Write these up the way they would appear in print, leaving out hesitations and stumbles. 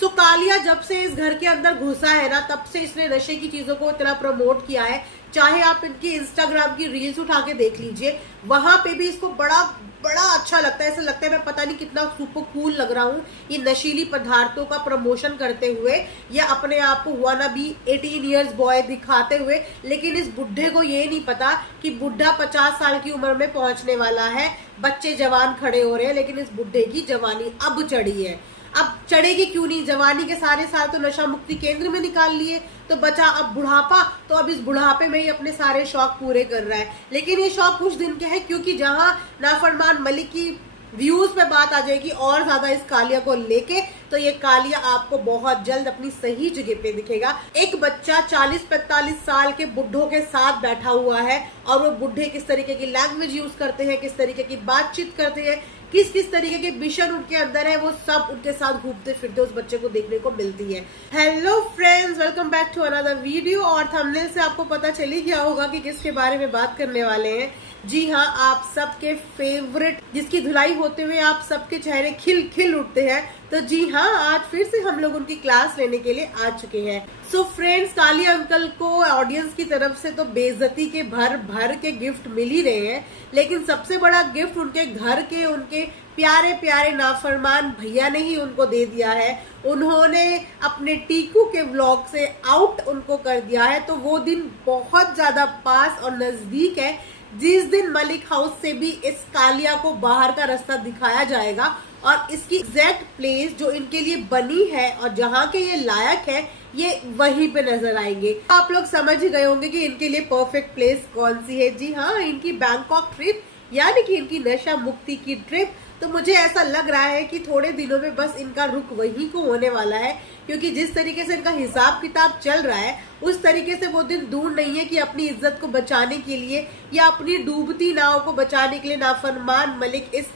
सो कालिया जब से इस घर के अंदर घुसा है ना, तब से इसने नशे की चीजों को इतना प्रमोट किया है। चाहे आप इनकी इंस्टाग्राम की रील्स उठा के देख लीजिए, वहां पे भी इसको बड़ा बड़ा अच्छा लगता है। ऐसा लगता है मैं पता नहीं कितना सुपर कूल लग रहा हूँ ये नशीली पदार्थों का प्रमोशन करते हुए, या अपने आप को वाना बी 18 इयर्स बॉय दिखाते हुए। लेकिन इस बुढ़े को ये नहीं पता कि बुढ़ा 50 साल की उम्र में पहुंचने वाला है। बच्चे जवान खड़े हो रहे हैं, लेकिन इस बुढ़े की जवानी अब चढ़ी है। अब चढ़ेगी क्यों नहीं? जवानी के सारे साल तो नशा मुक्ति केंद्र में निकाल लिए, तो बचा अब बुढ़ापा। तो अब इस बुढ़ापे में ही अपने सारे शौक पूरे कर रहा है। लेकिन ये शौक कुछ दिन के हैं, क्योंकि जहां नाफरमान मलिक की व्यूज पे बात आ जाएगी और ज्यादा इस कालिया को लेके, तो ये कालिया आपको बहुत जल्द अपनी सही जगह पे दिखेगा। एक बच्चा 40-45 साल के बुढ़ों के साथ बैठा हुआ है, और वो बुढ़े किस तरीके की लैंग्वेज यूज करते हैं, किस तरीके की बातचीत करते हैं, किस किस तरीके के मिशन उनके अंदर है, वो सब उनके साथ घूमते फिरते उस बच्चे को देखने को मिलती है। Hello friends, welcome back to another video. और थंबनेल से आपको पता चल ही गया होगा कि किसके बारे में बात करने वाले हैं। जी हाँ, आप सबके फेवरेट, जिसकी धुलाई होते हुए आप सबके चेहरे खिल खिल उठते हैं। तो जी हाँ, आज फिर से हम लोग उनकी क्लास लेने के लिए आ चुके हैं। सो फ्रेंड्स, कालिया अंकल को ऑडियंस की तरफ से तो बेइज्जती के भर भर के गिफ्ट मिल ही रहे हैं, लेकिन सबसे बड़ा गिफ्ट उनके घर के उनके प्यारे प्यारे नाफरमान भैया ने ही उनको दे दिया है। उन्होंने अपने टीकू के व्लॉग से आउट उनको कर दिया है। तो वो दिन बहुत ज्यादा पास और नजदीक है, जिस दिन मलिक हाउस से भी इस कालिया को बाहर का रास्ता दिखाया जाएगा, और इसकी एग्जैक्ट प्लेस जो इनके लिए बनी है और जहाँ के ये लायक है, ये वहीं पे नजर आएंगे। आप लोग समझ ही गए होंगे कि इनके लिए परफेक्ट प्लेस कौन सी है। जी हाँ, इनकी बैंकॉक ट्रिप, यानी कि इनकी नशा मुक्ति की ट्रिप। तो मुझे ऐसा लग रहा है कि थोड़े दिनों में बस इनका रुख वहीं को होने वाला है, क्योंकि जिस तरीके से इनका हिसाब किताब चल रहा है, उस तरीके से वो दिन दूर नहीं है कि अपनी इज्जत को बचाने के लिए या अपनी डूबती नाव को बचाने के लिए नाफरमान मलिक इस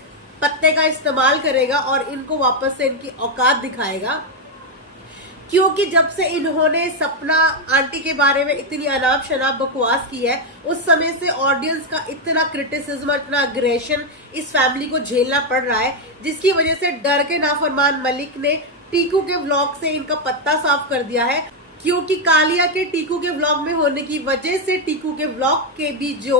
पत्ते का इस्तेमाल करेगा और इनको वापस से इनकी औकात दिखाएगा। क्योंकि जब से इन्होंने सपना आंटी के बारे में इतनी अनाप शनाप बकवास की है, उस समय से ऑडियंस का इतना क्रिटिसिज्म, इतना अग्रेशन इस फैमिली को झेलना पड़ रहा है, जिसकी वजह से डर के नाफरमान मलिक ने टीकू के व्लॉग से इनका पत्ता साफ कर दिया है। क्योंकि कालिया के टीकू के व्लॉग में होने की वजह से टीकू के व्लॉग के भी जो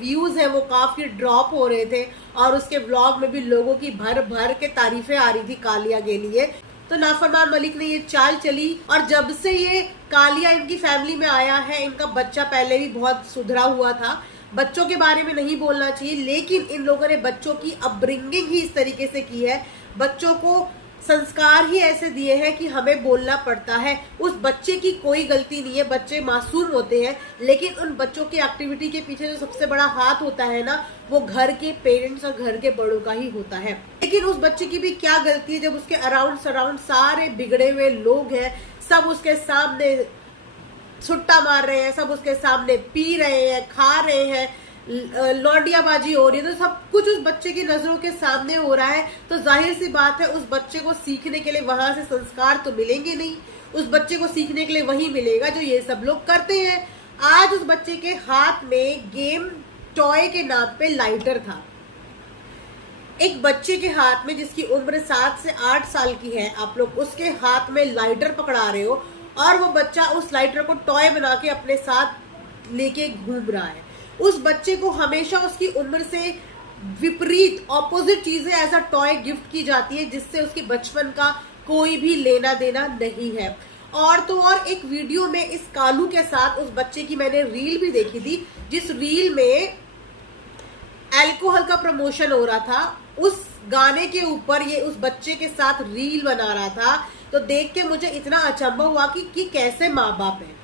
व्यूज है वो काफी ड्रॉप हो रहे थे, और उसके व्लॉग में भी लोगों की भर भर के तारीफें आ रही थी कालिया के लिए। तो नाफरमान मलिक ने ये चाल चली, और जब से ये कालिया इनकी फैमिली में आया है, इनका बच्चा पहले भी बहुत सुधरा हुआ था। बच्चों के बारे में नहीं बोलना चाहिए, लेकिन इन लोगों ने बच्चों की अपब्रिंगिंग ही इस तरीके से की है, बच्चों को संस्कार ही ऐसे दिए हैं कि हमें बोलना पड़ता है। उस बच्चे की कोई गलती नहीं है, बच्चे मासूम होते हैं, लेकिन उन बच्चों की एक्टिविटी के पीछे जो सबसे बड़ा हाथ होता है ना, वो घर के पेरेंट्स और घर के बड़ों का ही होता है। लेकिन उस बच्चे की भी क्या गलती है, जब उसके अराउंड सराउंड सारे बिगड़े हुए लोग हैं, सब उसके सामने सुट्टा मार रहे हैं, सब उसके सामने पी रहे हैं, खा रहे हैं, लौंडियाबाजी हो रही है, तो सब कुछ उस बच्चे की नजरों के सामने हो रहा है। तो जाहिर सी बात है, उस बच्चे को सीखने के लिए वहां से संस्कार तो मिलेंगे नहीं। उस बच्चे को सीखने के लिए वही मिलेगा जो ये सब लोग करते हैं। आज उस बच्चे के हाथ में गेम टॉय के नाम पे लाइटर था। एक बच्चे के हाथ में, जिसकी उम्र 7 से 8 साल की है, आप लोग उसके हाथ में लाइटर पकड़ा रहे हो, और वो बच्चा उस लाइटर को टॉय बना के अपने साथ लेके घूम रहा है। उस बच्चे को हमेशा उसकी उम्र से विपरीत ऑपोजिट चीजें एज अ टॉय गिफ्ट की जाती है, जिससे उसके बचपन का कोई भी लेना देना नहीं है। और तो और एक वीडियो में इस कालू के साथ उस बच्चे की मैंने रील भी देखी थी, जिस रील में अल्कोहल का प्रमोशन हो रहा था। उस गाने के ऊपर ये उस बच्चे के साथ रील बना रहा था। तो देख के मुझे इतना अचंभा हुआ कि कैसे माँ बाप है।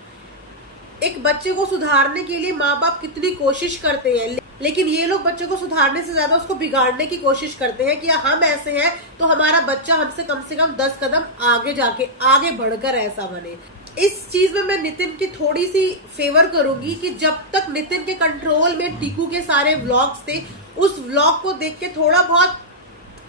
एक बच्चे को सुधारने के लिए माँ बाप कितनी कोशिश करते हैं, लेकिन ये लोग बच्चे को सुधारने से ज्यादा उसको बिगाड़ने की कोशिश करते हैं कि हम ऐसे हैं तो हमारा बच्चा हमसे कम से कम 10 कदम आगे जाके आगे बढ़कर ऐसा बने। इस चीज में मैं नितिन की थोड़ी सी फेवर करूंगी कि जब तक नितिन के कंट्रोल में टीकू के सारे व्लॉग्स थे, उस व्लॉग को देख के थोड़ा बहुत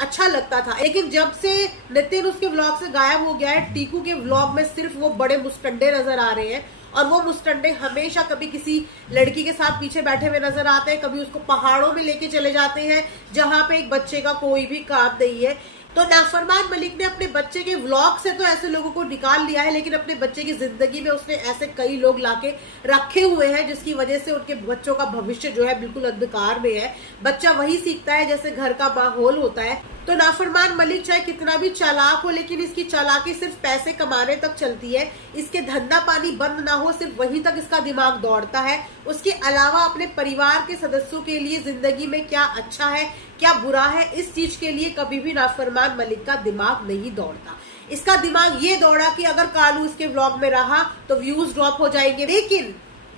अच्छा लगता था। लेकिन जब से नितिन उसके व्लॉग से गायब हो गया है, टीकू के व्लॉग में सिर्फ वो बड़े मुस्टंडे नजर आ रहे हैं, और वो मुस्टंडे हमेशा कभी किसी लड़की के साथ पीछे बैठे हुए नजर आते हैं, कभी उसको पहाड़ों में लेके चले जाते हैं जहां पे एक बच्चे का कोई भी काम नहीं है। तो नाफरमान मलिक ने अपने बच्चे के व्लॉग से तो ऐसे लोगों को निकाल लिया है, लेकिन अपने बच्चे की जिंदगी में उसने ऐसे कई लोग लाके रखे हुए हैं जिसकी वजह से उनके बच्चों का भविष्य जो है बिल्कुल अंधकार में है। बच्चा वही सीखता है जैसे घर का माहौल होता है। तो नाफरमान मलिक चाहे कितना भी चालाक हो, लेकिन इसकी चालाकी सिर्फ पैसे कमाने तक चलती है। इसके धंधा पानी बंद ना हो, सिर्फ वहीं तक इसका दिमाग दौड़ता है। उसके अलावा अपने परिवार के सदस्यों के लिए जिंदगी में क्या अच्छा है क्या बुरा है, इस चीज के लिए कभी भी नाफरमान मलिक का दिमाग नहीं दौड़ता। इसका दिमाग ये दौड़ा कि अगर कालू इसके व्लॉग में रहा तो व्यूज ड्रॉप हो जाएंगे, लेकिन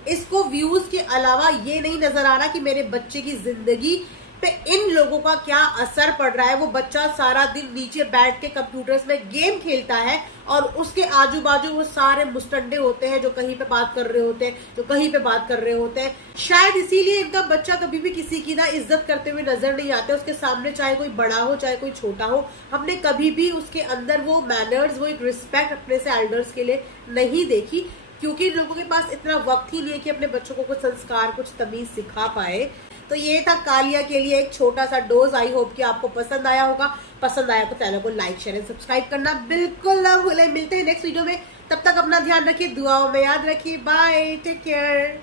इसको व्यूज के अलावा ये नहीं नजर आ रहा कि मेरे बच्चे की जिंदगी पे इन लोगों का क्या असर पड़ रहा है। वो बच्चा सारा दिन नीचे बैठ के कंप्यूटर्स में गेम खेलता है और उसके आजू बाजू वो सारे मुस्टंडे होते हैं जो कहीं पे बात कर रहे होते हैं, जो कहीं पे बात कर रहे होते हैं। शायद इसीलिए इनका बच्चा कभी भी किसी की ना इज्जत करते हुए नजर नहीं आते। उसके सामने चाहे कोई बड़ा हो चाहे कोई छोटा हो, हमने कभी भी उसके अंदर वो मैनर्स, वो एक रिस्पेक्ट अपने से एल्डर्स के लिए नहीं देखी, क्योंकि इन लोगों के पास इतना वक्त ही नहीं है कि अपने बच्चों को कुछ संस्कार, कुछ तमीज सिखा पाए। तो ये था कालिया के लिए एक छोटा सा डोज। आई होप कि आपको पसंद आया होगा। पसंद आया तो चैनल को लाइक शेयर एंड सब्सक्राइब करना बिल्कुल ना भूलें। मिलते हैं नेक्स्ट वीडियो में, तब तक अपना ध्यान रखिए, दुआओं में याद रखिए। Bye, take care.